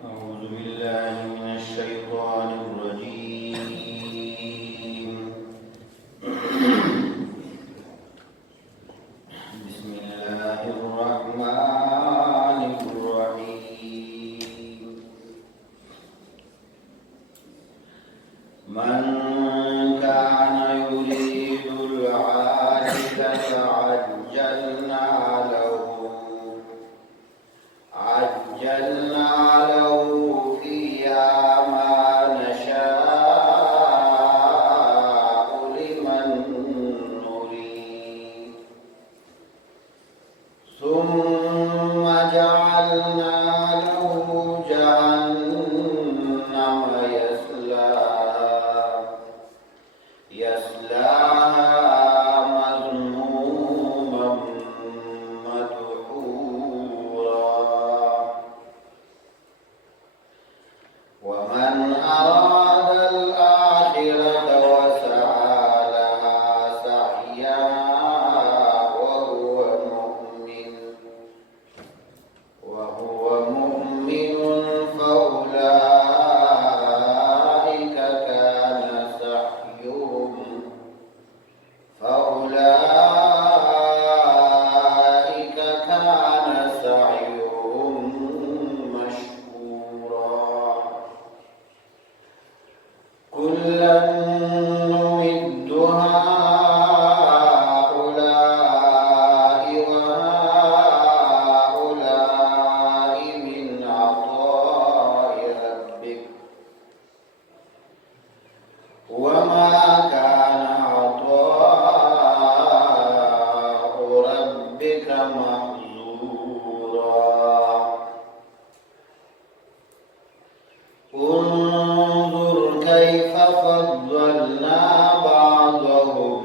أعوذ بالله من الشيطان الرجيم. بسم الله الرحمن الرحيم. من كان يريد العاجلة عجلنا له فيها ما نشاء لمن نريد ثم جعلنا له جهنم يصلاها مذموما مدحورا. ومن أراد الآخرة وسعى لها سعيها وهو مؤمن فأولئك كان سعيهم مشكورا. كلا نمد هؤلاء وهؤلاء من عطاء ربك وما كان عطاء ربك محظورا. انظر كيف فضلنا بعضهم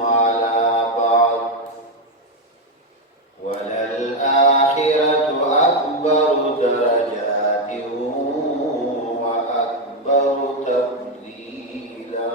على بعض وللآخرة أكبر درجات وأكبر تفضيلا.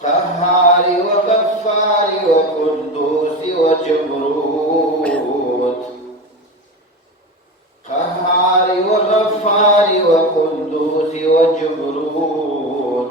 قهاري وغفاري وقدوسي وجبروت، قهاري وغفاري وقدوسي وجبروت،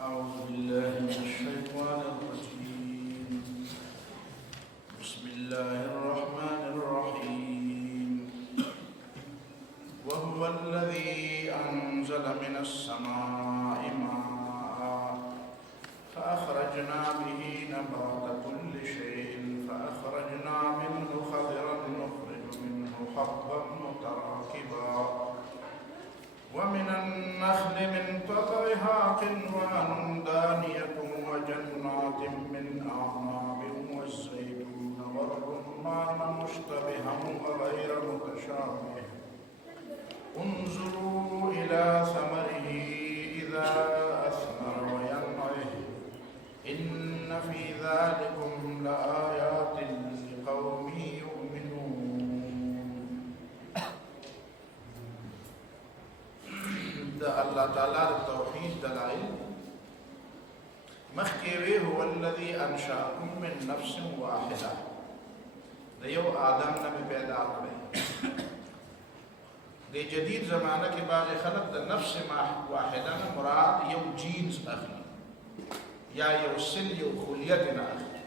أعوذ بالله من الشيطان الرجيم. بسم الله الرحمن الرحيم. وهو الذي أنزل من السماء ماء فأخرجنا به نبات كل شيء فأخرجنا منه خضرا نخرج منه حبا متراكبا ومن النخل من طلعها قنوان دانية وجنات من أعناب والزيتون والرمان مشتبها وغير متشابه انظروا إلى ثمره إذا أثمر وينعه إن في ذلكم لآيات لقوم الله تعالى التوحيد دلائل مخكوي هو الذي أنشأكم من نفس واحدة. دیو آدم نمی پیدا کرے. دی جدید زمانہ کے بعد خلق دا نفس واحدہ مراد یو جینز اخلی یا یو سل یو خلیت نا اخلی.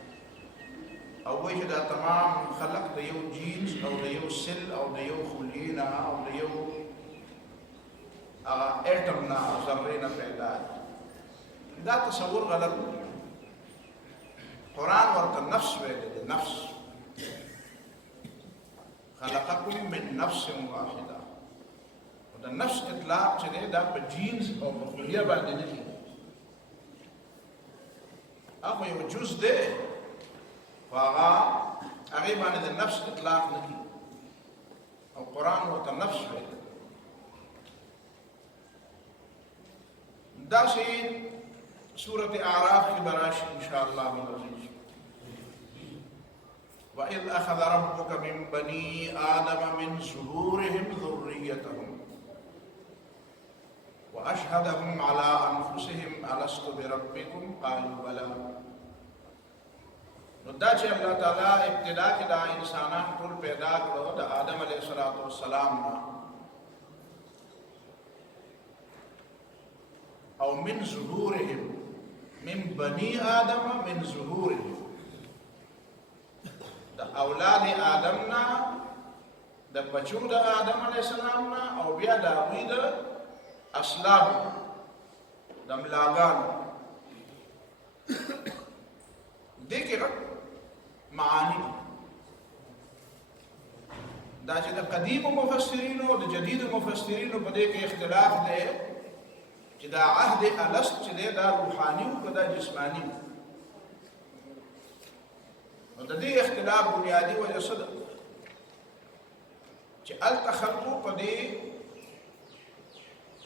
او وجه دا تمام خلق دا یو جینز او دا یو سل او دا یو خلینا او دا یو ایٹمنا ذرینا پیدا ہے. دا تصور غلط. قرآن ورطا نفس ویدے دے نفس. خلقکم من نفس واحدہ. دا نفس اطلاق چلے دا پا جینز او خلیہ باندے نہیں. اما یو جز دے فاغا اغیبانے دا نفس اطلاق نہیں. او قرآن ورطا نفس ویدے. دا سے سورة اعراف کی براش انشاءاللہ العزیز. وَإِذْ أَخَذَ رَبُّكَ مِنْ بَنِي آدَمَ مِنْ ظُهُورِهِمْ ذُرِّيَّتَهُمْ وَأَشْهَدَهُمْ عَلَىٰ أَنفُسِهِمْ أَلَسْتُ بِرَبِّكُمْ قَالُوا بَلَىٰ. دا چې اللہ تعالیٰ ابتدا کې دا انسانان ټول پیدا کړو د آدم علیه السلام نه او من ظهورهم من بني آدم من ظهورهم دا اولاد آدمنا دا بچو دا آدم علیہ السلام نا او بیا دا اوی دا اسلام دا ملاغان دیکھے رب معانی دا چې دا قدیم مفسرین و دا جدید مفسرین و بدے کے اختلاف دے چې دا عهد الست چې دی دا روحاني او دا جسماني. نو د دې اختلاف بنیادی وجه څه ده چې هلته خلقو په دې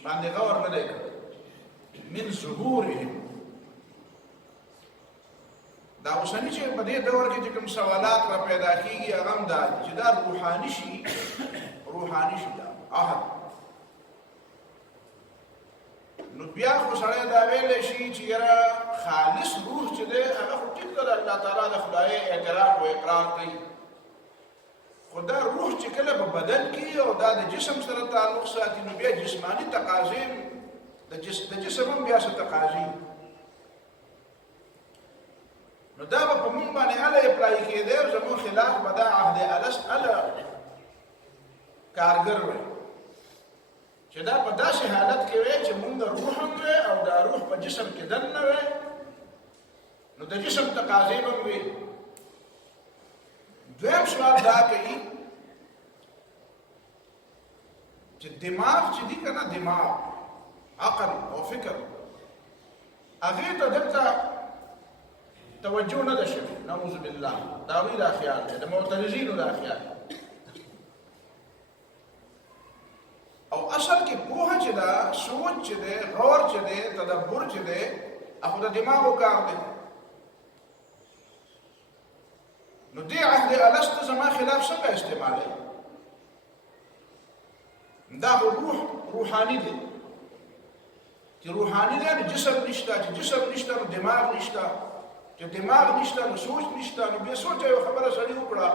باندې غور نه دی کړی. من ظهورهم دا اوسني چې په دې دور کې چې کوم سوالات را پیدا کیږي هغه هم دا چې دا روحاني شي دا عهد. نو بیا خو سړی دا ویلی شي چې یاره خالص روح چې دی هغه خو ټیک ده د الله تعالی د خدای اعتراف او اقرار کوي. خدا روح چې کله په بدن کې او دا د جسم سره تعلق ساتي نو بیا جسمانی تقاضې د جسم هم بیا څه تقاضې نو دا به په موږ باندې اله اپلای کېدی او زموږ خلاف به دا عهد الست اله کارګر وي چې دا په داسې حالت کې وي چې موږ د روح هم وي او دا روح په جسم کې دننه وي نو د جسم تقاضې به وي. دویم سوال دا کوي چې دماغ چې دی که نه دماغ عقل او فکر هغې ته دلته توجه نه ده شوې نعوذ بالله د هغوی دا خیال دی د معترضینو دا خیال او اصل کې پوهه چې ده سوچ چې دی غور چې دی تدبر چې دی هغه د دماغو کار دی. نو دی عهد الست زما خلاف څنګه استعمالوي؟ دا روحاني دی چې روحاني دی نو جسم نشته چې جسم نشته نو دماغ نشته چې دماغ نشته نو سوچ نشته نو بیا سوچ یو خبره سړی وکړه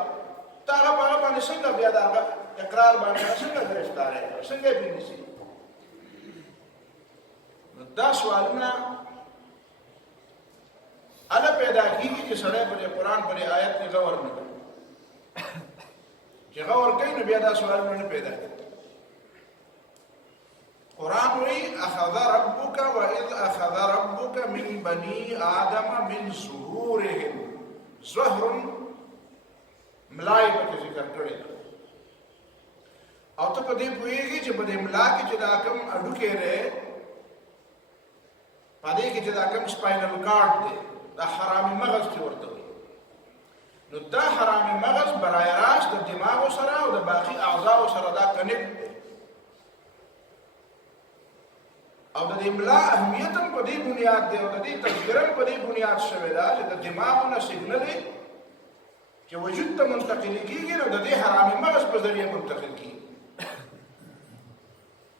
تا هغه په هغه باندې څنګه بیا د هغه اقرار باندې څنګه ګرفتار یې څنګه یې پرېنیسي؟ نو دا سوالونه اله پیدا کېږي چې سړی په قرآن په آیت کې غور نه کوي چې غور کوي نو بیا دا سوالونه نه پیدا کېږي. قرآن وی اخذ ربک واذ اخذ ربک من بنی آدم من ظهورهم ظهر ملای په ذکر کړی او ته په دې پوهېږي چې په دې ملا کې چې دا کوم اډوکې دی په دې کې چې دا کوم سپاینل کارډ دی دا حرامي مغز چې ورته وي نو دا حرامي مغز برای راست د دماغو سره او د باقي اعضاو سره دا کنیکټ دی او د دې ملا اهمیت هم په دې بنیاد دی او د دې تذکره په دې بنیاد شوې ده چې د دماغو نه سیګنل چې وجود ته منتقل کېږي نو د دې حرامي مغز په ذریعه منتقل کېږي.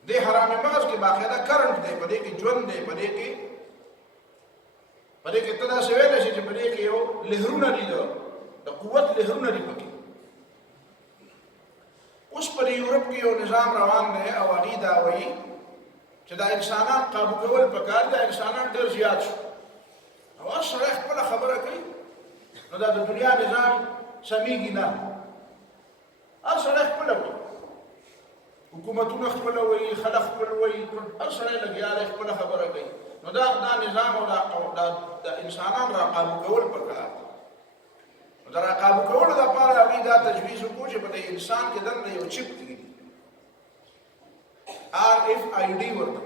دې حرامي مغز کې باقاعده کرنټ دی په دې کې ژوند دی په دې کې ته داسې ویلی شي چې په دې کې یو لهرونه دي د قوت لهرونه دي پکې. اوس په یورپ کې یو نظام روان دی او هغې دا وایي چې دا انسانان قابو کول پکار دا انسانان ډېر زیات شو او هر سړی خپله خبره کوي نو دا د دنیا نظام سمیږي نه هر سړی خپله وایي حکومتونه خپله وایي خلک خپل وایي هر سړی لګیا دی خپله خبره کوي نو دا نظام او دا انسانان را قابو کول پکار نو دا را قابو کولو دپاره هغوی دا تجویز وکړو چې په دې انسان کې دننه یو چپ کېږي RFID ورته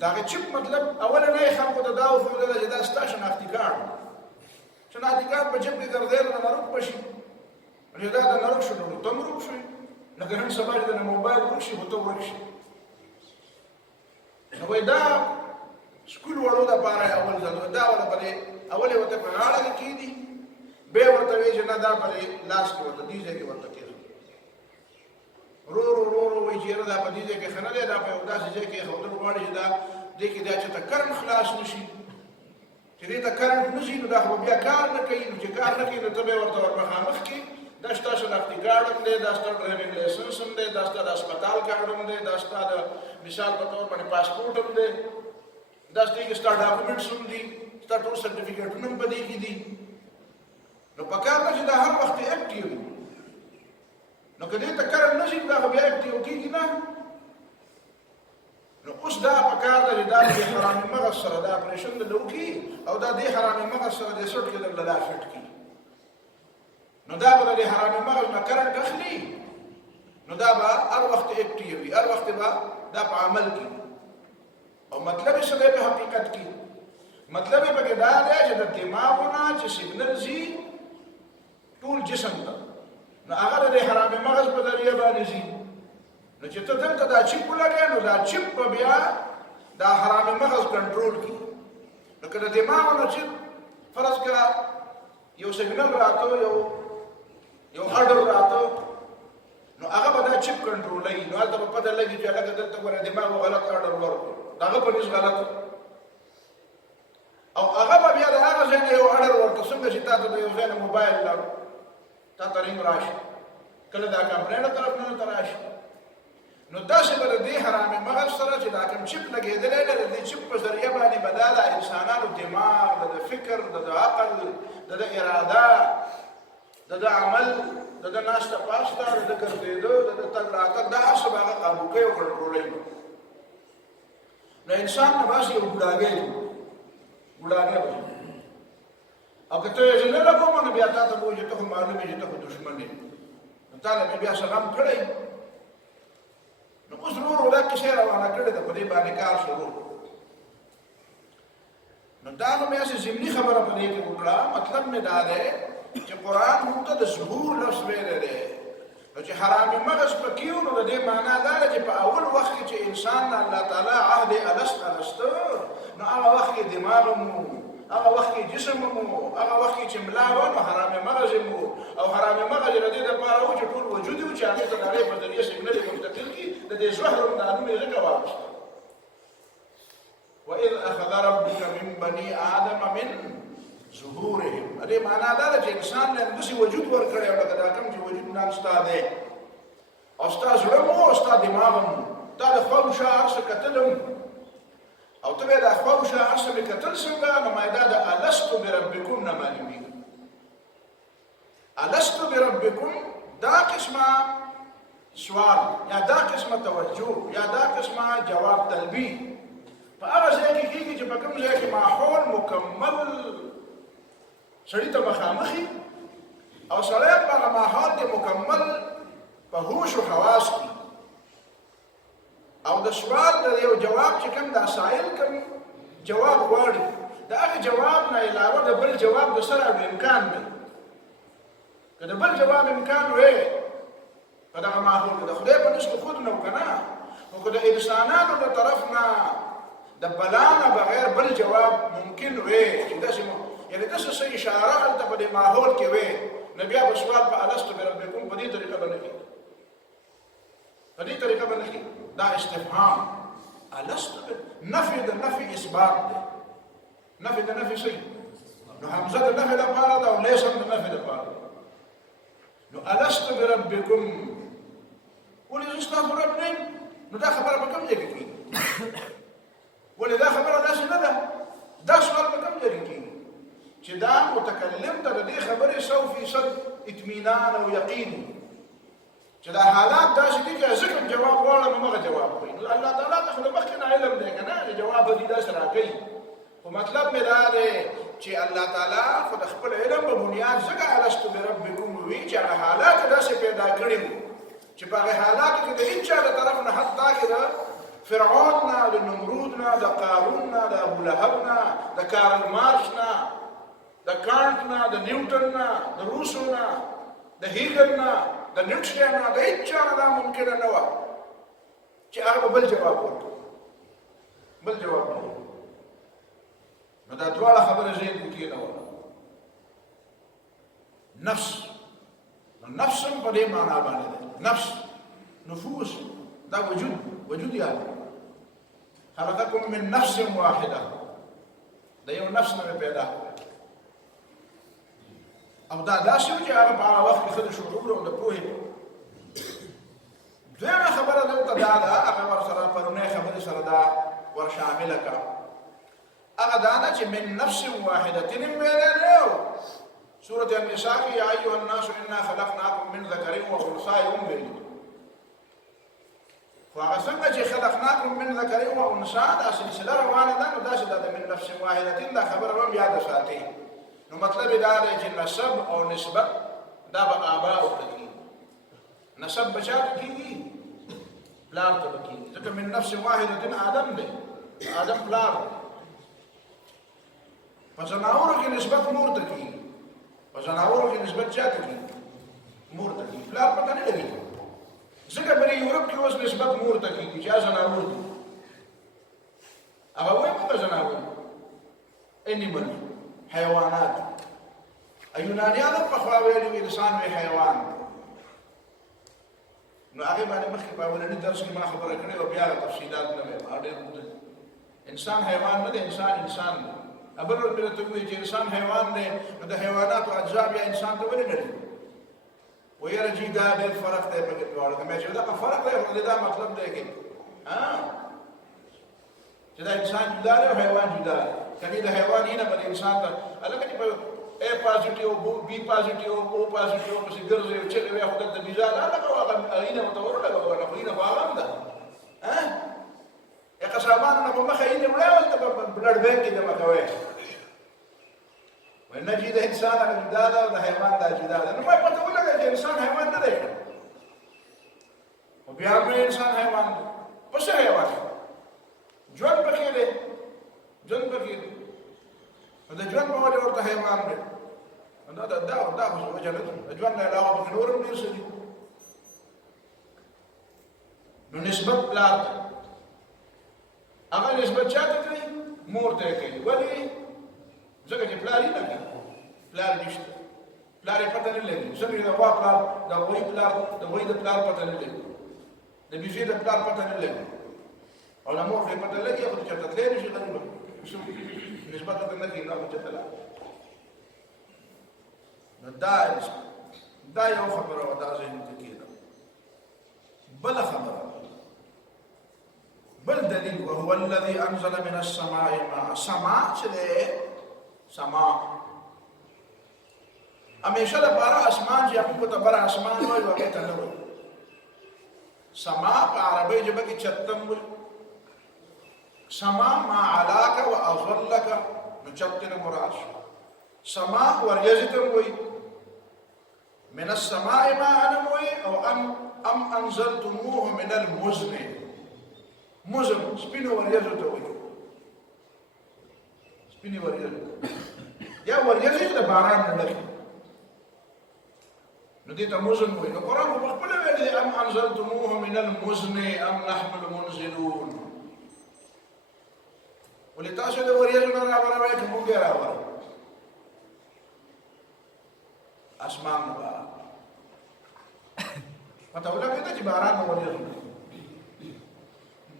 داغه چپ مطلب اولنې خلکو ته دا وښودله چې دا ستا شناختي کارت شناختي کارت په جیب کې ګرځې نو ناروغ به شي چې دا د ناروغ شو نو ته هم روغ شوې لکه نن سبا چې د موبایل ورک شي خو ته ورک شي نو وایي دا سکول وړو دپاره اول ځل دا اولې ورته په غاړه کې کېږدي بیا ورته وایي چې نه دا پرې لاس کې ورته دې ځای کې ورته کېږي رو وایي چې یاره دا په دې ځای کې ښه نه دی دا په یو داسې ځای کې ایښودل غواړي چې دا دې کې دا چې ته کرنټ خلاص نه شي چې دې ته کرنټ نه شي نو دا خو بیا کار نه کوي نو چې کار نه کوي نو ته به ورته ورمخامخ کړي دا ستا شناختي کارډ هم دی دا ستا ډرایوینګ لایسنس هم دی دا ستا د هسپتال کارډ هم دی دا ستا د مثال په طور باندې پاسپورټ هم دی دا ستا ډاکومنټس هم دي ستا ټول سرټیفیکیټونه هم په دې کې دي نو پکار ده چې دا هر وخت اکټیو وي نو که دې ته کرنټ نه شي دا خو بیا اکټیو کېږي نه نو اوس دا پکار ده چې دا د حرامي مغز سره دا اپریشن دله وکړي او دا دې حرامي مغز سره د سټ کې دله دا فټ کړي نو دا به د حرامي مغز نه کرنټ اخلي نو دا به هر وخت اکټیو وي هر وخت به دا په عمل کې او مطلب یې څه دی په حقیقت کې مطلب یې پکې دا دی چې د دماغو نه چې سیګنل ځي ټول جسم ته نو هغه د حرامي مغز په ذریعه باندې ځي نو چې ته دلته دا چپ ولګې نو دا چپ به بیا دا حرامي مغز کنټرول کړي نو که د دماغو نه چې فرض کړه یو سیګنل راته یو اډر راته نو هغه به دا چپ کنټرولوي نو هلته به پته لګي چې هلکه دلته ګوره دماغو غلط اډر ورکړو د هغه په نس غلط او هغه ځای نه یو اډر ورته څنګه چې تا ته د یو ځای نه موبایل لاړو تا ته رنګ راشي کله دا کمپلینټ طرف نه ته راشي نو داسې به د دې حرامې مغز سره چې دا کوم چپ لګېدلی دی د دې چپ په ذریعه باندې به دا د انسانانو دماغ د فکر د عقل د اراده د عمل د ناسته پاسته د ګرځېدو د تګ راتګ دا هر څه به هغه قابو کوي او کنټرولوي نو انسان نه باسي یو ګوډاګی به او که ته یې نه لګوم نو بیا تا ته به وایي چې ته خو معلوم یې چې ته خو دښمن یې نو تا له مې بیا سلام کړی نو اوس ورو دا کیسې روانه کړې ده په دې باندې کار شروع نو دا نو مې هسې ضمني خبره په دې کې وکړه مطلب مې دا دی چې قرآن موږ ته د ظهور لفظ ویلی دی نو چې حرامې مغز پکې وو نو د دې معنا دا ده چې په اول وخت کې چې انسان نه الله تعالی عهد السته نو هغه وخت کې دماغ مو هغه وخت کې جسم مو هغه وخت کې چې ملا و نو حرامې مغز مو او حرامې مغز د دې لپاره و چې ټول وجود و چې هغې ته د هغې په ذریعه سګنل منتقل کړي د دې زهر دا نوم یې ځکه واخیسته وإذ أخذ ربك من بني آدم من ظهورهم دې معنا دا ده چې انسان له داسې وجود ورکړی او لکه دا کوم چې وجود نن ستا دی او ستا زړه مو او ستا دماغ مو تا د خوا وشا هر څه کتلم او ته به د خوا وشا هر څه مې کتل څنګه نو دا د الستو بربکم نه معلومېږي الستو بربکم دا قسمه سوال یا دا قسمه توجه یا دا قسمه جواب طلبي په هغه ځای کې کېږي چې په کوم ځای کې ماحول مکمل سړی ته مخامخي او سړی په هغه ماحول کې مکمل په هوش و حواس کې او د سوال د یو جواب چې کوم دا سائل کوم جواب غواړي د هغه جواب نه علاوه د بل جواب د سره امکان دی که د بل جواب امکان وي په دغه ماحول کې د خدای په نسبت خود نه وکنه نو که د انسانانو د طرف نه د بلا نه بغیر بل جواب ممکن وي چې داسې یعنې داسې څه اشاره هلته په دې ماحول کې وي نو بیا به سوال په الستو بربکم په دې طریقه به نه کېږي په دې طریقه به نه کېږي دا استفهام الستو نفي د نفي اثبات دی نفي د نفي صحیح نو حمزه د نفي لپاره ده او لیس هم د نفي لپاره نو الستو بربکم ولې زه ستاسو رب نه یم نو دا خبره په کوم ځای کې کېږي ولې دا خبره داسې نه ده دا سوال په کوم ځای کې کېږي چې دا متکلم ته د دې خبرې 100% اطمینان او یقین چې دا حالات داسې دي چې زه کوم جواب غواړم همغه جواب کوي نو الله تعالی ته خو د مخکې نه علم دی که نه چې جواب به دې داسې راکوي خو مطلب مې دا دی چې الله تعالی خو د خپل علم په بنیاد ځکه الستو بربکم وي چې هغه حالات داسې پیدا کړي وو چې په هغې حالاتو کې د هېچا د طرف نه حتی کې د فرعون نه د نمرود نه د قارون نه د ابولهب نه د کارل مارکس نه د کانټ نه د نیوټن نه د روسو نه د هیګل نه د نیوټن نه د هېچا نه دا ممکنه نه وه چې هغه به بل جواب ورکړي بل جواب نه نو دا دواړه خبره ذهن کې کېنوله نفس نو نفس هم په دې معنا باندې دی نفس نفوس دا وجود یاد خلقکم من نفس واحده د یو نفس نه پیدا او دا داسې و چې هغه په هغه وخت کې ښه د شعور او د پوهې دویمه خبره دلته دا ده هغه ورسره پرونۍ خبرې سره دا ورشامله کړه هغه دا ده چې من نفس واحدة هم ویلی دی سورة النساء کې یا ایها الناس انا خلقناکم من ذکر وانثى هم ویلي خو هغه څنګه چې خلقناکم من ذکر وانثى دا سلسله روانه ده نو داسې ده د من نفس واحدة دا خبره هم یاده ساتئ نو مطلب دا دی چې نسب او نسبت دا به آباؤ ته کېږي نسب به چا ته کېږي پلار ته به کېږي ځکه من نفس واحدة آدم دی آدم پلار دی په زناورو کې نسبت مور ته کېږي په زناورو کې نسبت چا ته کېږي مور ته کېږي پلار پته نه لګېږي ځکه په یورپ کې اوس نسبت مور ته کېږي چې زناور دي هغه وایي موږ زناور انیمل حیوانات یونانیانو پخوا ویلي انسان وی حیوان نو هغې باندې مخکې په اولني درس کې ما خبره کړې او بیا تفصیلات نه ویم انسان حیوان نه دی انسان دی ابل ورځ مې ته وایي چې انسان حیوان دی نو د حیواناتو اجزا بیا انسان ته ولې نه دي ویره جی دا ډېر فرق دی پکې دواړو کې مې چې دا فرق دی خو دا مطلب دی کې چې دا انسان جدا دی او حیوان جدا دی کله د حیوان نه بل انسان ته الګا چې A positive B positive O positive پسې ګرځي چې وي خو د بيزا نه هغه اینه متور له ولا خو اینه فاهم ده یا قسمان نه په مخه اینه ولا ته بلډ بانک کې ما کوي ونه چې د انسان جدا ده او د حیوان د جدا ده نو په پته ولګي چې انسان حیوان نه دی او بیا به انسان حیوان دی پس حیوان ژوند پکې دی ژوند پکې دی د ژوند په وجه ورته حیوان دی دا خو وجه نه ده د ژوند نه علاوه پکې نور هم ډېر څه دي نو نسبت پلار ته هغه نسبت چا ته کوي مور ته کوي ولې ځکه چې پلار یې نه کوي پلار نشته پلار یې پته نه لري څنګه د غوا پلار د غوی پلار د غوی د پلار پته نه لري د بیزې د پلار پته نه لري او د مور یې پته لګي خو چې ته تللی شي غریبه نسبت ته نه کوي نو چې تلا نو دا یو خبره ودا ذهن ته کېده بل خبره بل دلیل وهو الذي انزل من السماء ماء سماء چې ده سماء همیشه د بار اسمان چې په ته بار اسمان وایي هغه ته نه وایي سماء په عربی ژبه کې چتم وایي سماء ما علاك واظلك نجتن مراد سماء وريزتم وایي من السماء ماء وایي او ام انزلتموه من المزن مزن سپینو وریځو ته وایي سپینې وریځو یا وریځې د باران نه لګي نو دې ته مزن وایي نو قرآن په خپل ویلي ام انزلتموه من المزن ام نحن المنزلون ولې تاسو د وریځو نه راوړئ که موږ یې راوړو اسمان نه پته ولګېده چې باران نه وریځو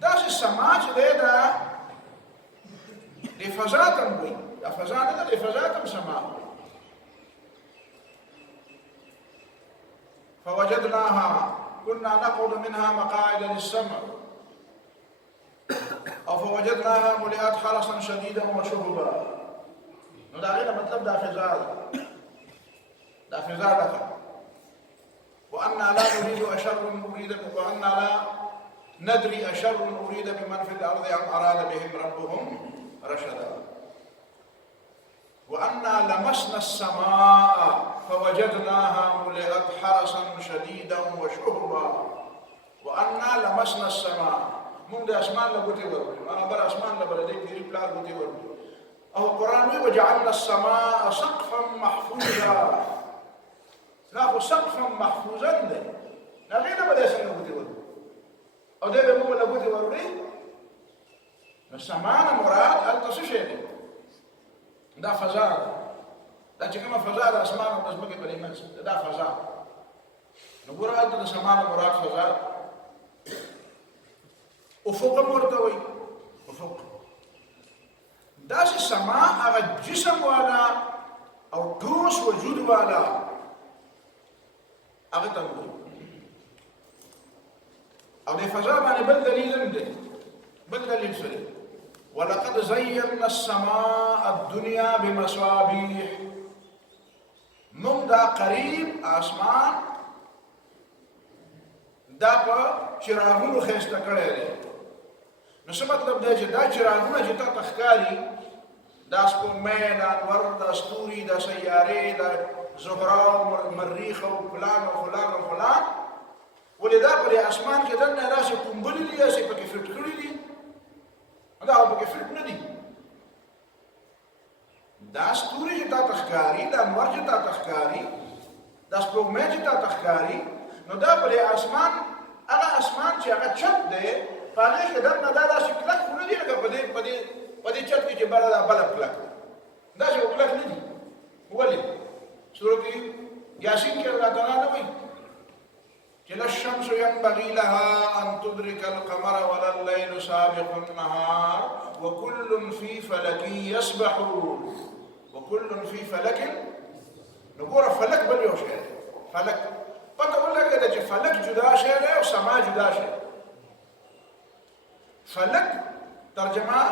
دا چې سما چې دی دا د فضا ته هم وایي دا فضا نه ده د فضا ته هم سما فوجدناها كنا نقعد منها مقاعد للسمع او فوجدناها ملئت حرسا شديدا وشهبا نو دا غیر مطلب دا فضا ده وأنا لا نريد أشر أريد وأنا لا ندري أشر أريد بمن في الأرض أم أراد بهم ربهم رشدا وأنا لمسنا السماء فوجدناها ملئت حرسا شديدا وشهبا وأنا لمسنا السماء من ده أسمان لبوتي ورد أنا برا أسمان لبردي بيري بلار بوتي ورد أو القرآن وجعلنا السماء سقفا محفوظا لا سقفا محفوظا ده لا غير بدا أسمان لبوتي ورد او دې به موږ له ګوتې وروړي نو سمانه مراد هلته څه شی دی دا فضا ده دا چې کومه فضا د اسمان او د ځمکې په منځ دا فضا نو ګوره هلته د سمانه مراد فضا افق هم ورته وایي افق داسې سما هغه جسم والا او ټوس وجود والا هغه ته وایي او دې فضا باندې بل دلیل هم دی بل دلیل سره ولقد زينا السماء الدنيا بمصابيح موږ دا قریب اسمان دا په چراغونو ښایسته کړی دی نو څه مطلب دی چې دا چراغونه چې تا ته ښکاري دا سپوږمۍ دا انور دا ستوري دا سیارې دا زهره او مریخ او فلان او فلان او فلان ولې دا پر اسمان کې دنه راشي کومبلې دي چې پکې فټ کړی دي دا پکې فټ نه دي دا ستوري چې تا ته ښکاري دا انور چې تا ته ښکاري دا سپوږمۍ چې تا ته ښکاري نو دا پر اسمان هغه اسمان چې هغه چت دی په هغې کې دنه دا داسې کلک خو نه دي لکه په دې چت کې چې بله دا بله کلک داسې خو کلک نه دي ولې سورت یاسین کې الله تعالی نه وایي چې لا الشمس ينبغي لها أن تدرك القمر ولا الليل سابق النهار وكل في فلك يسبحون. وكل في فلك، نقول فلك بل يوشي فلك پتہ ولګی دا چې فلک جدا شی دی او سما جدا شی. فلک ترجمه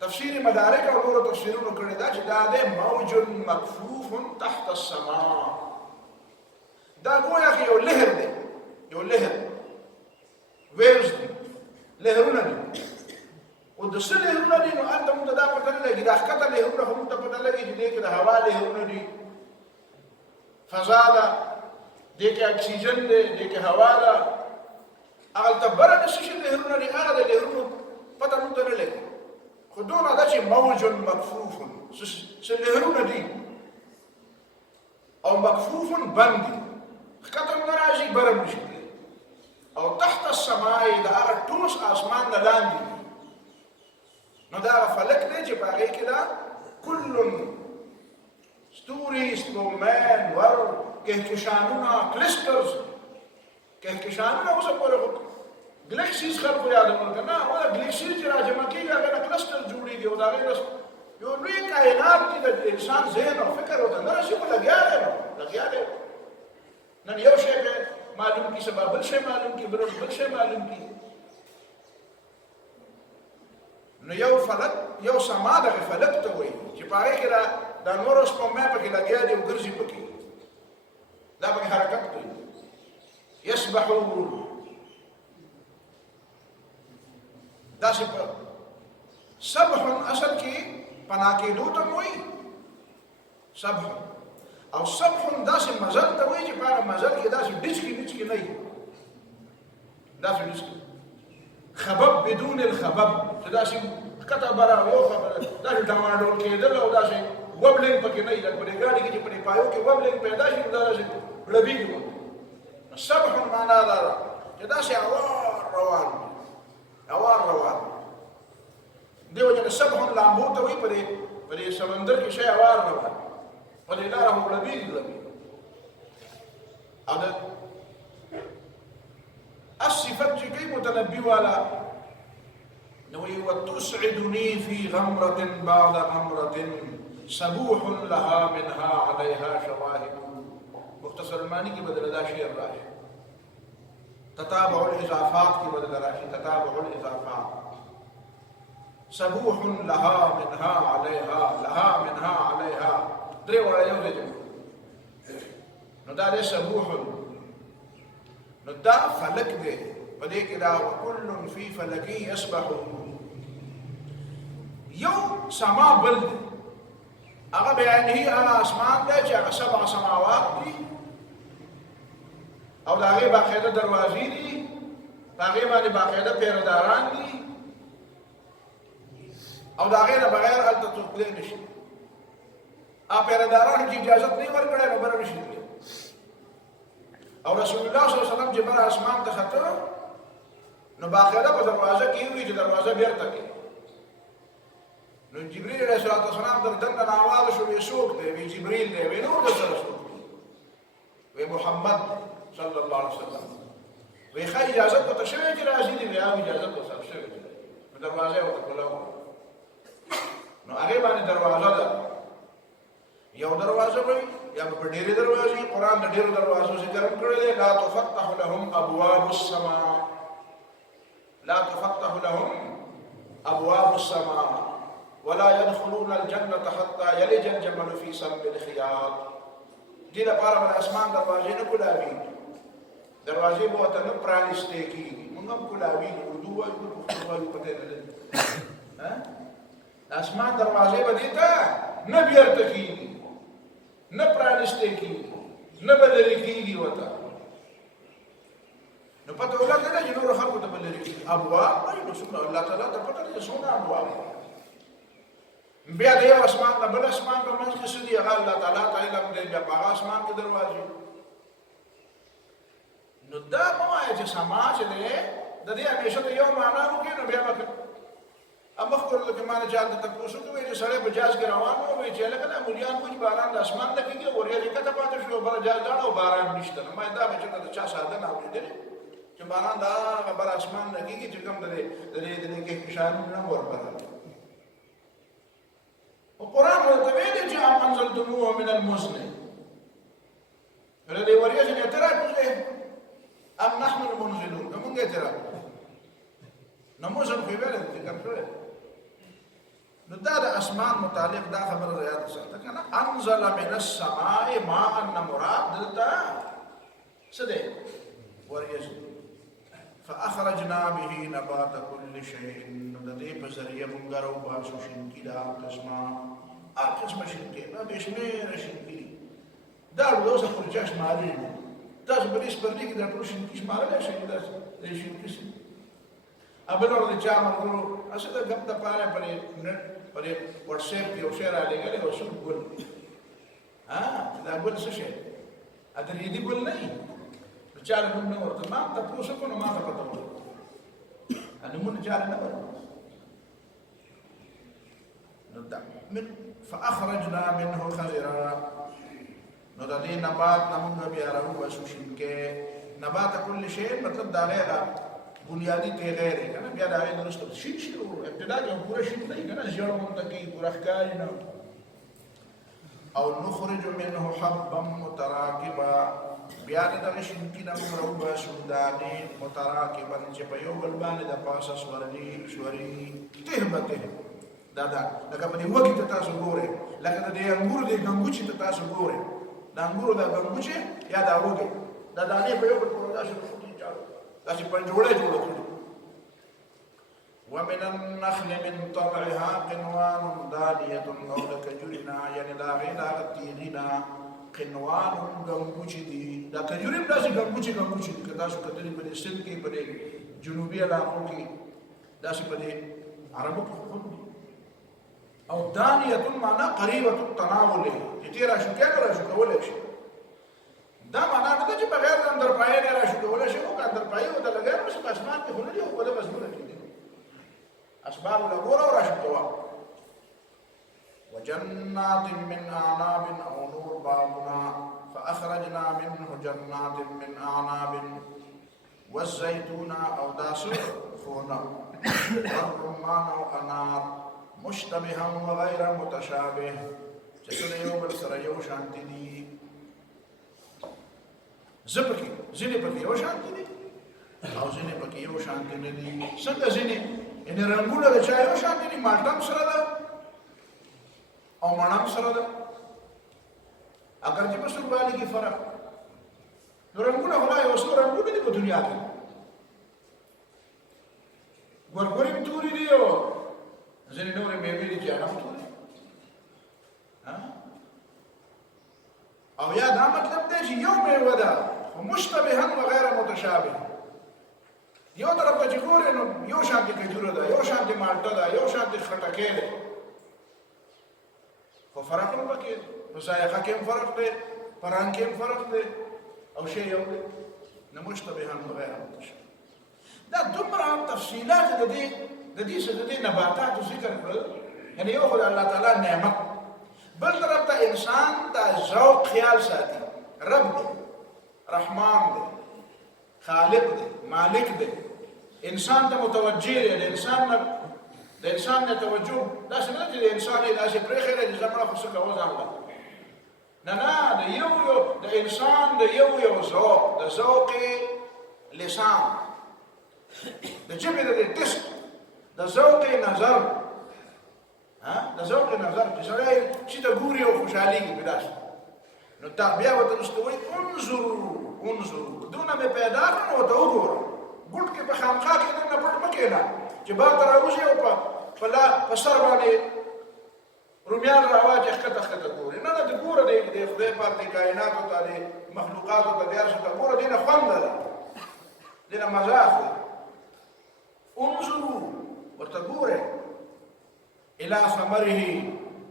تفسیر مدارک او نور تفسیرونو کړی دا چې دا دی موج مکفوف تحت السماء. دا گویا که یو لهر دی، یو لهر ویوز دی، لهرونه دی. او د څه لهرونه دي نو هلته موږ ته دا پته نه لګي. دا ښکته لهرونه خو موږ ته پته لګي چې دې کې د هوا لهرونه دي، فضا ده، دې کې اکسیجن دی، دې کې هوا ده. هغلته بره د څه شي لهرونه دي، هغه د لهرونو پته موږ ته نه لګي. خو دونه ده چې موج مکفوف څه لهرونه دي او مکفوف بند دي، ښکته هم نه راځي بره هم نشي تللی. او تحت السماء د هغه ټوس اسمان نه لاندې دي. نو دا هغه فلک دی چې په هغې کې ده کل ستوري، سپوږمۍ، ور، کهکشانونه، کلسټرز. کهکشانونه اوسه پورې خو ګلیکسیز خلکو یادول که نه، ولا ګلیکسیز چې راجمع کېږي هغې نه کلسټر جوړېږي او د هغې نه یو لوی کائنات کې د انسان ذهن او فکر ورته نه رسي، خو لګیا دی نو لګیا دی. نن یو شی به معلوم کړي، سبا بل شی معلوم کړي، بل شی معلوم کړي. نو یو فلک، یو سما دغه فلک ته وایي چې په هغې کې دا نور سپوږمۍ پکې لګیا دي او ګرځي پکې، دا پکې حرکت کوي. یسبحون داسې په سبح اصل کې پناه کېدو ته وایي سبح، او سبح داسې مزل ته وایي چې په هغه مزل کې داسې ډچکي نه وي، داسې ډچکي خبب بدون الخبب، چې داسې ښکته بره یو خبره داسې ډماډول کېدل او داسې وبلنګ پکې نه وي. لکه په دې ګاډي کې چې په دې پایو کې وبلنګ پیدا شي نو دا داسې ړبېږي. سبح معنا دا ده چې داسې اوار روان وي، اوار روان. دې وجه نه سبح لامبو ته وایي په دې سمندر کې شی اوار روان، په دې لاره هم ړبېږي. او د الصفت چې کوي متنبي والا نو وایي وتسعدني في غمرة بعد غمرة سبوح لها منها عليها شواهد. مختصر المانی کی بدل دا شعر راشي، تتابع الاضافات کی بدل راشي، تتابع الاضافات. سبوح لها منها عليها، لها منها عليها، درې وړه یو ځای جمع. نو دا دی سبوح. نو دا فلک دی، په دې کې دا وکل فی فلک یسبحون. یو سما بل دی، هغه بیانې هغه اسمان دی چې هغه 7 سماوات دي او د هغې باقاعده دروازې دي، په هغې باندې باقاعده پیرداران دي او د هغې نه بغیر هلته څوک تللی نه شي. پیردارانو چې اجازت نه ورکړی نو بره نه شي تللی. او رسول الله صلی الله علیه وسلم چې بره اسمان ته خته نو باقاعده په دروازه کې وي چې دروازه بیرته کړي. نو جبريل علیه السلام در دننه راواله شو، وی څوک دی؟ وی جبريل دی. وی نور درسره څوک دی؟ وی محمد صلی الله علیه وسلم. وی ښه اجازت ورته شوې چې راځي دي؟ وی اجازت ورته شوې چې نو دروازه یې ورته کولاو. نو هغې باندې دروازه ده، یو دروازه وي یا په ډېرې دروازې. قرآن د ډېرو دروازو ذکر هم کړی دی. لا تفتح لهم ابواب السماء، لا تفتح لهم ابواب السماء ولا يدخلون الجنة حتى يلج الجمل في سم الخياط. دې لپاره به د اسمان دروازې نه کولاوېږي، دروازې به ورته نه پرانیستې کېږي. موږ هم کولاوېږي، اردو وایو، پښتو وایو، پته نه لري. د اسمان دروازې به دې ته نه بیرته کېږي، نه پرانیستې کېږي، نه به لرې کېږي ورته. نو پته ولګېده چې نورو خلکو ته به لرې کېږي. ابواب وایي نو څومره الله تعالی ته پته ده چې څومره ابواب. بیا د یو اسمان نه بل اسمان په منځ کې څه دي هغه الله تعالی ته علم دی. بیا په هغه اسمان کې دروازې. نو دا مه وایه چې سما چې دی د دې همیشه ته یو معنا وکړي نو بیا به امخ کړل کې مانه چا ته تاسو کوی چې سړی بجاز کې روان و وی چې لکه مولیان کوم باران د اسمان نه کېږي وریا دې کته پاتې شو بل جاز دا او باران نشته ما دا به چې چا ساده نه اورېدل چې باران دا بر اسمان نه کېږي چې کوم دې کې اشاره نه ورپره او قرآن ورته ویلي چې ام انزلتموه من المزن ولې وریا چې اعتراض وکړي ام نحن المنزلون موږ اعتراض نو موږ هم ویل چې کوم څه نو دا د اسمان متعلق دا خبره یاد ساته کنه انزل من السماء ماء مراد دلته څه دی وریا فاخرجنا به نبات كل شيء د دې په ذریعہ موږ راو باسو شینکی دا قسمه شینکی دا بشمیر شینکی دا اوس په چاش مالي تاسو په دې سپرلی کې دا ټول شینکی شمارل شي دا شینکی شي ابل ور دي چا مرګو اسه دا غم د پاره پر واتس اپ یو شیر علی غلی او شو ګل دا ګل څه شي ا دې دې ګل نه چاره نو ورته ما تاسو کو نو ما ته پته وو ان مون چاره نه ورته نو دا فاخرجنا منه خضرا نو د دې نبات نمونږ بیا راو وسو شینکه نبات کل شی مطلب دا غیر بنیادی ته غیر کنه بیا دا غیر نشته شین شي او ابتدا یو پورا شین نه کنه ځړو مونږ ته کې پورا ښکاری نه او نخرج منه حبا متراكبا بیا دغه شینکی نه موږ راو وسو دانه متراکبا چې په یو بل باندې د پاسه سورلی تهبته دا لکه په دې وګي ته تاسو ګوره لکه د انګورو د ګنګوچي ته تاسو ګوره د انګورو د ګنګوچي یا دا وګي دا دانه په یو بل پرودا شو دا چې پنځوړې جوړ کړو ومن النخل من طلعها قنوان دانية او لكجرنا يعني لا غير تيغنا قنوان ګنګوچي دي دا کجورم داسې ګنګوچي دي که تاسو کتلې په سند کې په جنوبي علاقو کې داسې په عربو کې او دانیه معنا قریبه التناول چې را شو کېږي را شو کولای شي دا معنا نه چې بغیر د اندر پای نه را شو کولای شي او اندر پای و د لګر مش په اسمان کې هونه دی او په مضمون کې دي اسباب له ګور او را شو کوا وجنات من اعناب او نور بابنا فاخرجنا منه جنات من اعناب والزيتون او داسو خونا والرمان او انار مشتبها وغير متشابه چسونه یو بل سره یو شانتی دي زپکی زینه پکې یو شانتی دي او زینه پکې یو شانتی نه دي څنګه زینه ان رنگونه د چا یو شانتی دي مالټم سره ده او مانم سره ده اگر چې په سوربالي کې فرق نو رنگونه خدای اوس رنگونه دي په دنیا کې ګورګوریم توري دی ځینې نورې میوې دي چې هغه ټول او یا دا مطلب دی چې یو میوه ده خو مشتبها وغیر متشابه یو طرف ته چې ګورې نو یو شانتې کجوره ده یو شانتې مالټه ده یو شانتې خټکی دی خو فرق هم پکې په ذایقه کې هم فرق دی په رنګ کې هم فرق دی او شی یو دی نه مشتبها وغیر متشابه دا دومره تفصیلات د دې نباتات ذکر کړل یعنی یو خدای الله تعالی نعمت بل طرف ته انسان دا ذوق خیال ساتي رب دی رحمان دی خالق دی مالک دی انسان ته متوجه دی انسان نه توجه دا څنګه چې انسان یې داسې پرې خیره چې زمړه خو څه کوو ځان نه د انسان د یو ذوق د ذوق لسان د ژبې د ټیسټ د ذوق نظر د ذوق نظر چې سړی چې ته ګوري او خوشحالېږي په داسې نو تا بیا ورته نو وایي انظروا دونه مې پیدا کړه نو ورته وګوره ګوټ کې په خامخا کې دننه پټ مه کښېنه چې بار ته راوځي او په سر باندې رومیان راواچې ښکته ګورې نه د ګوره د خدای پاک د کائناتو ته د مخلوقاتو ته د هر څه ته ګوره دې نه خوند ده دې نه مزه اخلي انظروا ورته ګوره الى ثمره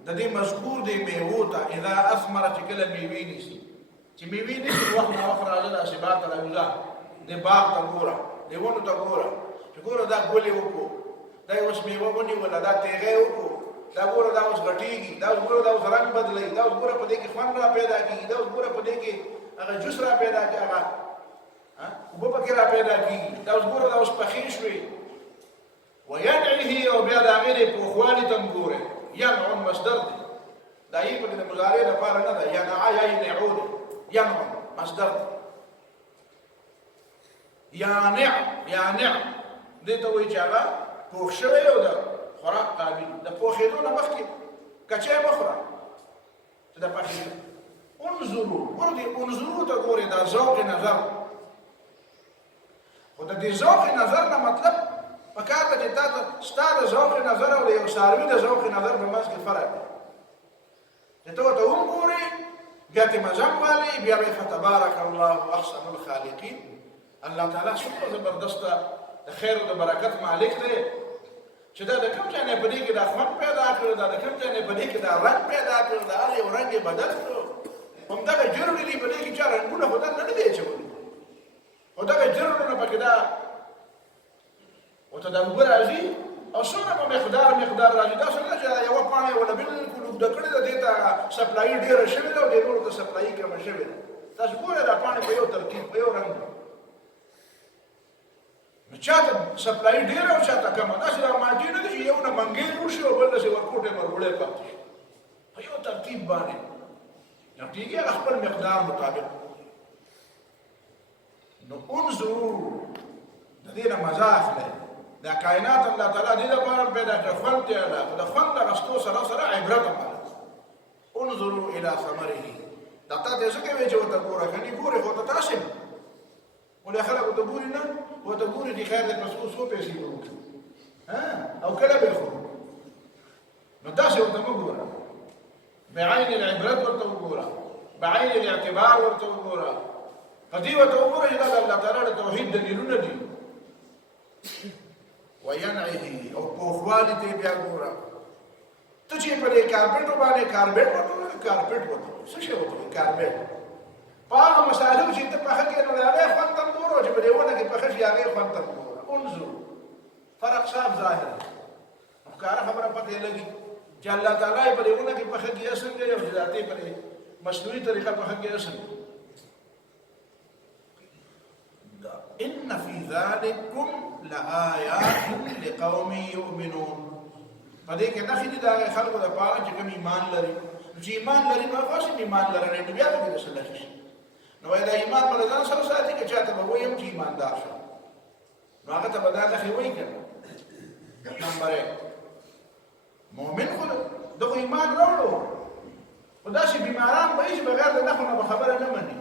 د دې مذکور دی میوه ته اذا اثمر چې کله میوې نیسي چې میوې نیسي وخت نه وخت راځي د شباب ته راوځه د باغ ته ګوره د ونو ته ګوره چې ګوره دا ګولې وکړو دا اوس میوه ونیوله دا تیغه وکړو دا ګوره دا اوس غټېږي دا ګوره دا اوس رنګ بدلوي دا اوس ګوره په دې کې خوند را پیدا کېږي دا اوس ګوره په دې کې هغه جوس را پیدا کېږي هغه اوبه پکې را پیدا کېږي دا اوس ګوره دا اوس پخې شوې وینعه او بیا د هغې د پوخوالي ته هم ګورئ ینع مصدر دی دا یې پکې د مضارع لپاره نه ده ینع یا ینعو دی ینع مصدر دی یانع دې ته وایي چې هغه پوخ شوی او د خوراک قابل د پوخېدو نه مخکې کچی مه خوره چې د پخېدو انظرو ورته انظرو ته ګورې دا ذوق نظر خو د دې ذوق نظر نه مطلب په کار ده چې تا ته ستا د ذوق نظر او د یو څاروي د ذوق نظر په منځ کې فرق دی چې ته ورته وګورې بیا ترې مزه هم والې بیا به فتبارک الله احسن الخالقین الله تعالی څومره زبردسته د خیر او د برکت مالک دی چې دا د کوم ځای نه په دې کې دا خوند پیدا کړو دا د کوم ځای نه په دې کې دا رنګ پیدا کړو دا هر یو رنګ یې بدل کړو همدغه جرړې دي په دې کې چې رنګونه خو دلته نه دی اچولي خو دغه جرړونه پکې دا ورته دا اوبه راځي او څومره په مقدار راځي دا څنګه چې یوه پاڼه یې ونه بالکل اوږده کړې ده دې ته سپلایي ډېره شوې ده او دې نورو ته سپلایي کمه شوې ده تاسو ګورئ دا پاڼې په یو ترتیب په یو رنګ نو چاته سپلایي ډېره او چاته کمه داسې دا ماډي نه دي چې یو نه منګې جوړ شي او بل داسې ورکوټې مرغوړې پاتې شي په یو ترتیب باندې نو ټیک هغه خپل مقدار مطابق نو انظرو د دې نه مزه اخلئ دا کائنات الله تعالی دې لپاره پیدا کړ خوند دی الله د خوند غستو سره عبرت مال انظروا الى ثمره دا ته څه کوي چې وته ګوره کني ګوره خو ته تاسو ولې خلکو ته ګوري نه وته ګوري دي خیر دې پسو سو پیسې ورکړي او کله به خو نو تاسو ورته وګوره بعين العبرت ورته وګوره بعين الاعتبار ورته وګوره قدي ورته وګوره چې دا الله تعالی توحید دلیلونه دي وینعه او پوخوالی ته بیا ګوره ته چې په دې کارپېټو باندې کارپېټ وته څه شی وته کارپېټ په هغه مسایلو چې ته پخه کې نو هغه خوند ته ګوره چې په دې ونه کې پخه شي هغه خوند ته ګوره انظر فرق صاحب ظاهر افکار خبره پته لګي چې الله تعالی په دې ونه کې پخه کې څنګه یو ذاتي په مصنوعي طریقه پخه کې څنګه ان في ذلكم لآيات لقوم يؤمنون پدې کې نخې دي دا خلکو د پاره چې کوم ایمان لري چې ایمان لري نو خاصه ایمان لري نه بیا به رسول الله شي نو دا ایمان په ځان سره ساتي چې چاته به وایم چې ایماندار شي نو هغه ته بدل نه وایي کنه نمبر 1 مؤمن خو دغه ایمان راوړو خدا شي بیماران به هیڅ بغیر د نخونه خبره نه مني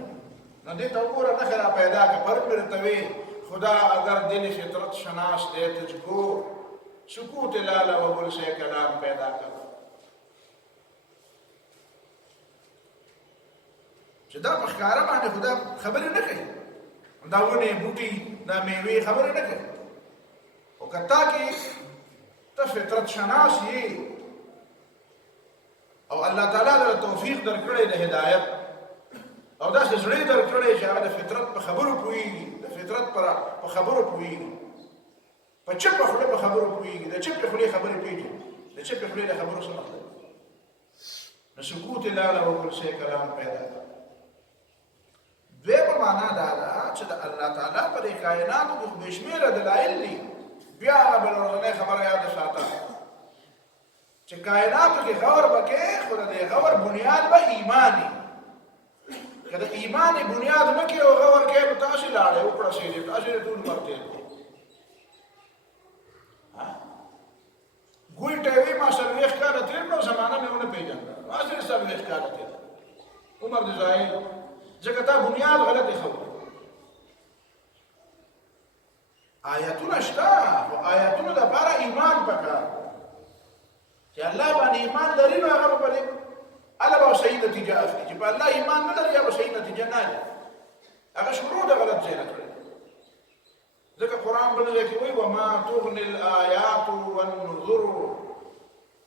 نو دې ته وګوره نخې را پیدا که پر ته وي خدا اگر دل فطرت شناس دے تجھ کو سکوت لالا و گل سے کلام پیدا کر چې دا مخکاره باندې خدا خبرې نه کوي دا ونه بوټي دا میوه خبرې نه کوي او کتا کې ته فطرت شناس یې او الله تعالی در توفیق درکړي د هدایت او دا زړه درکړي چې هغه د فطرت په خبرو پوهیږي فطرت پر خبرو پوهیږي په چپ خله په خبرو پوهیږي د چپ خله خبرې پیږي د چپ خله خبرو سره مطلب نو سکوت لاله او کل شي کلام پیدا دغه معنا دا چې د الله تعالی پر کائنات د بشمیره دلایل دي بیا هغه بلورنه خبره یاد ساته چې کائنات کې غور بکې خو د غور بنیاد به ایمانی کله ایمان بنیاد مکه او غور کې تاسو لاړې او پر شي تاسو ټول مرته ګوي ټوي ما سره وخت کړه تر نو زمانہ مې ونه پیژنه ما سره سره وخت کړه تر عمر د ځای ځکه تا بنیاد غلطه خو آیاتونه شته او آیاتونه د لپاره ایمان پکار چې الله باندې ایمان لري نو هغه په دې الله به صحیح نتیجه اخلي چې په الله ایمان نه لري به صحیح نتیجه نه لري هغه شروع د غلط ځای نه کړی ځکه قرآن بل ځای کې وایي وما تغني الآيات والنذر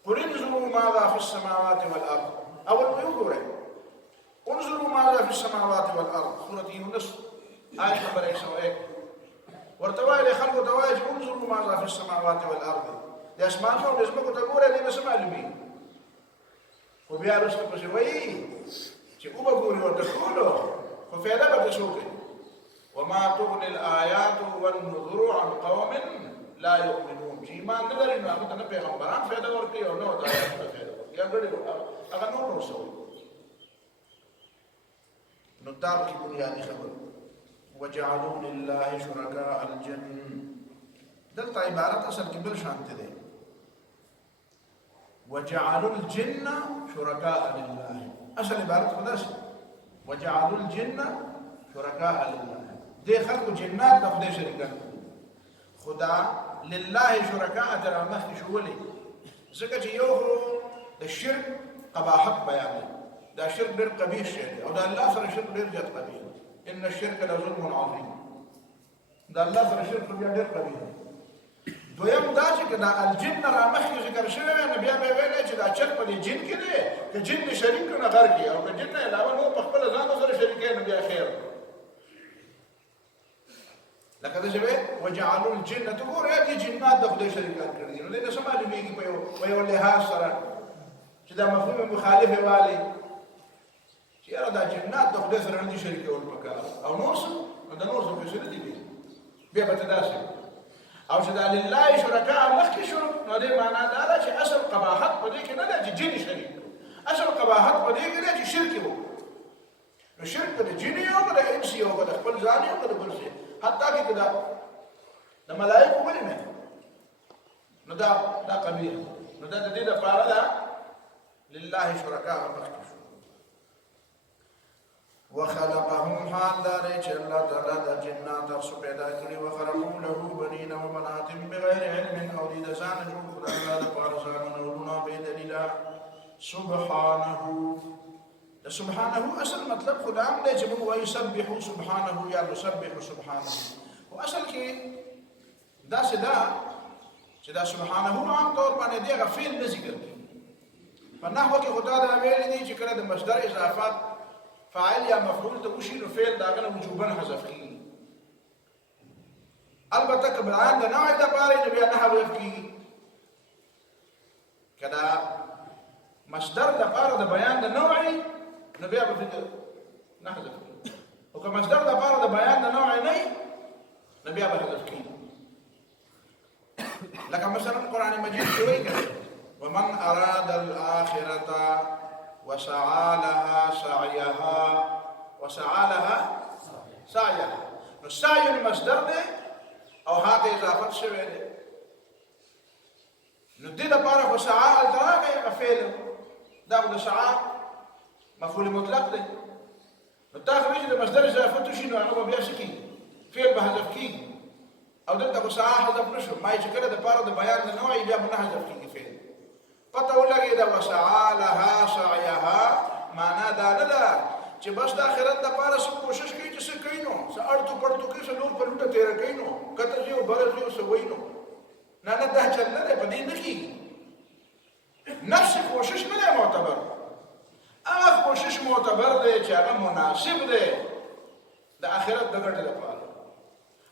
قل انظروا ماذا في السماوات والأرض اول ما يقول انظروا ماذا في السماوات والأرض سورة يونس آية نمبر 101 ورتوائل خلق دواج انظروا ماذا في السماوات والأرض د اسمانونو د ځمکو ته ګورې دې به څه معلومېږي خو بیا وروسته پسې وایي چې وبه ګوري ورته ټولو خو فایده به ترې څه وکړي وما تغني الآيات والنذر عن قوم لا يؤمنون چې ایمان نه لري نو هغه ته نه پیغمبران فایده ورکوي او نه ورته آیاتونه فایده ورکوي یا ګډې هغه نور څه وایي نو دا پکې بنیادي خبره وجعلوا لله شركاء الجن دلته عبارت اصل کې بل شانت دی وجعلوا الجن شركاء لله اصل عبارت خدا شي وجعلوا الجن شركاء لله دې خلکو جنات د خدای شریکان خدا لله شركاء تر مخ شولې ځکه چې یو د شرک قباحت بیان دا شرک ډېر قبیح شی دی او د الله سره شرک ډېر زیات قبیح ان الشرك لظلم عظیم دا الله سره شرک بیا ډېر قبیح دی دویم دا چې دا الجن را مخکې ذکر شوی وی نو بیا به ویلی چې دا چل په دې جن کې دی که جن دې شریک کړو نه غر کړي او که جن نه علاوه نور په خپله ځان سره شریکوي نو بیا خیر لکه داسې وی وجعلوا الجن ته ګوره دې جنات د خدای شریکان کړي دي نو دې نه څه معلومېږي په یو لحاظ سره چې دا مفهوم مخالف والی چې یاره دا جنات د خدای سره نه دي شریکول پکار او نور څه نو د نور څه پیسې نه دي بیا به ته داسې او چې دا لله شرکاء مخکې شو نو دې معنا دا ده چې اصل قباحت په دې کې نه ده چې جن شریک اصل قباحت په دې کې ده چې شرک وو نو شرک د جن یو که د انس یو که د خپل ځان یو که د بل شي حتی کې دا د ملایکو ولې نه نو دا قبیح نو دا د دې لپاره ده لله شرکاء مخکې شو وخلقهم حال داري چې الله تعالی د جنات تاسو پیدا کړی وخرقوا له بنین و بنات بغیر علم او دې ځان جوړ کړل الله د پاره ځانونه ورونه به دلیل سبحانه د سبحانه اصل مطلب خدام دې چې موږ وایو سبحوا سبحانه یا نسبح سبحانه او اصل کې دا صدا چې دا سبحانه عام طور باندې دی غفیل نه ذکر کوي په نحو کې خدا دا ویل دي چې کله د مصدر اضافات فاعل یا مفعول ته وشي نو فعل داغه وجوبا حذف کیږي البته که بیان د نوع د پاره چې بیا نه حذف کیږي کدا مصدر د پاره د بیان د نوع نو بیا به نه حذف کیږي او که مصدر د پاره د بیان د نوع نه نو بیا به حذف کیږي لکه مثلا قران مجید کې وایي ومن اراد الاخره وسعى لها سعيها السعي المصدر ده او هغه اضافه شوی ده نو دې لپاره خو سعى التراغه فعل دا د سعى مفعول مطلق ده نو تخرج د مصدر اضافه شي نو هغه بیا شي فعل به حذف کیږي او دلته سعى حذف نشو ما چې کله د لپاره د بیان د نوع بیا نه حذف کیږي فعل پته ولګي دا وسعى لها سعيها معنا دا نه ده چې بس د آخرت لپاره څه کوشش کوي چې څه کوي نو څه اړتو پړتو کوي څه نور پرلوټه تیر کوي نو کته یو برز یو څه وای نو نه دا چل نه ده په دې نه کیږي نفس کوشش نه ده معتبر هغه کوشش معتبر دی چې هغه مناسب دی د آخرت د ګټې لپاره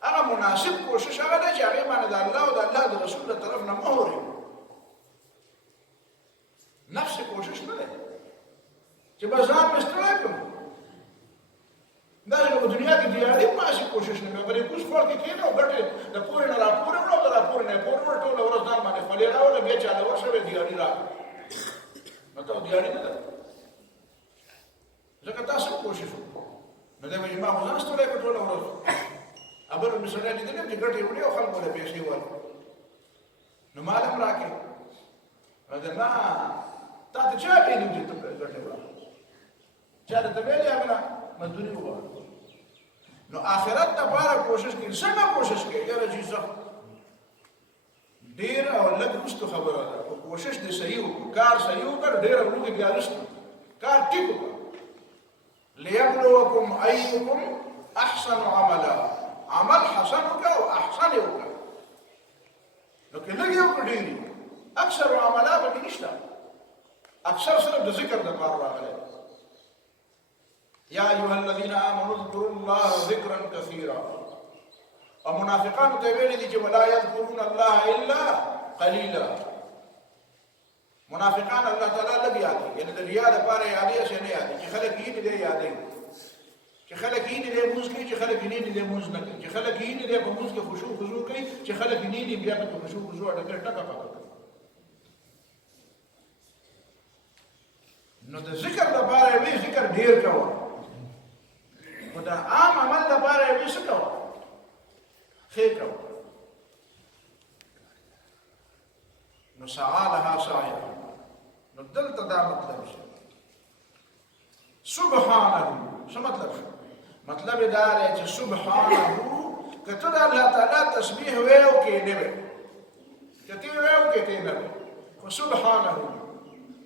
هغه مناسب کوشش هغه دی چې هغه باندې د الله او د الله د رسول له طرف نه مهر نفس کوشش نه ده چې بس ځان مستړی کړم دا په دنیا کې دیاري ماشي کوشش نه کوي کوم څه کې کېنه او ګټه د پورې نه را پورې وړو د را پورې نه پورې ټول ورځ ځان باندې خولې راول بیا چاله ورشوي دیاري را نو ته دیاري نه ده ځکه تاسو کوشش وکړئ نو دا مې ما ځان ستړی کړ ټول ورځ ابل مثلا دې نه چې ګټه وړي او خلکو له پیسې ورکړي نو مالم راکې دا نه تا ته چا ویلي چې ته ګټه وړه چا ته ویلي هغه مزدوري وغواړه نو آخرت لپاره کوشش کوي څنګه کوشش کوي یاره چې زه ډېر او لږ وروسته خبره ده خو کوشش دې صحیح وکړو کار صحیح وکړ ډېر وروږي بیا وروسته کار ټیک وکړه ليبلوکم ایکم احسن عملا عمل حسن وکړه او احسن وکړه نو که لږ یو کړ ډېر اکثر عملا به نشته اکثر صرف د ذکر د کار راغلی یا ایها الذين امنوا اذكروا الله ذکرا كثيرا او منافقان ته ویلي دي چې ولا يذكرون الله الا قلیلا. منافقان الله تعالی لږ یادي، یعنی د ریا لپاره یادي اسې نه یادي چې خلک یې نه دی یادي، چې خلک یې نه دی مونځ کوي، چې خلک یې نه دی مونځ نه کوي، چې خلک یې نه دی په مونځ کې خشوع خضوع کوي، چې خلک یې نه دی بیا په خشوع خضوع ډکه ټکه پکړي. نو د ذکر لپاره وی ذکر ډیر کوه، خو د عام عمل لپاره وی څه کوه؟ ښې کوه. نو سعالها سعیها. نو دلته دا مطلب شي سبحانه. څه مطلب شي؟ مطلب دا دی چې سبحانه که ته د الله تعالی تسبیح ویو کې نه وی، که ته ویو کې ته نه وی، خو سبحانه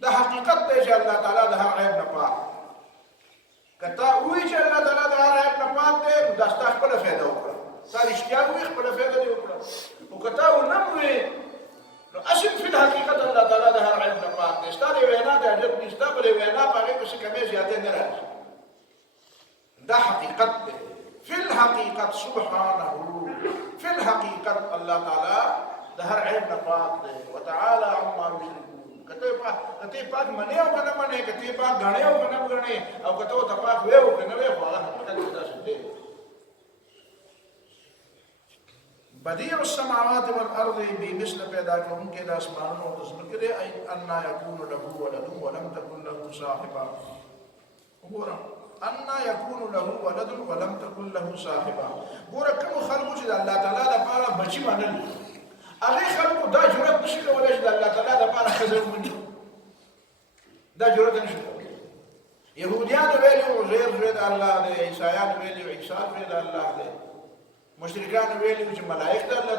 دا حقیقت دی چې الله تعالی د هر عیب نه پاک. که تا ووایي چې الله تعالی د هر عیب نه پاک دی، نو دا ستا خپله فایده وکړه، تا رښتیا ووایي خپله فایده دې وکړه. خو که تا ونه ووایي نو اصل فی الحقیقت الله تعالی د هر عیب نه پاک دی. ستا د وینا د حاجت نشته، بلې وینا په هغې کې څه کمې زیاتې نه راځي. دا حقیقت دی. فی الحقیقت سبحانه، فی الحقیقت الله تعالی د هر عیب نه پاک دی. وتعالی عما یشرکون. کته پاک منی او کنه منی، کته پاک غنی او کنه غنی، او کته ته پاک وی او کنه وی، خو هغه حقیقت دا څه دی. بدیع السماوات والارض بمثل پیدا کوونکې د اسمانونو او د ځمکې دی. انا یکون له ولد ولم تکن له صاحبه. وګوره انا یکون له ولد ولم تکن له صاحبه. ګوره کوم خلکو چې د الله تعالی لپاره بچي منل، هغه خلکو دا جرأت نشي کولی چې د الله تعالی لپاره ښځه ومني. دا جرأت نشي کولی. یهودیانو ویلي عزیر زوی د الله دی، عیسایانو ویلي عیسی زوی د الله دی، مشرکانو ویلي چې ملائک د الله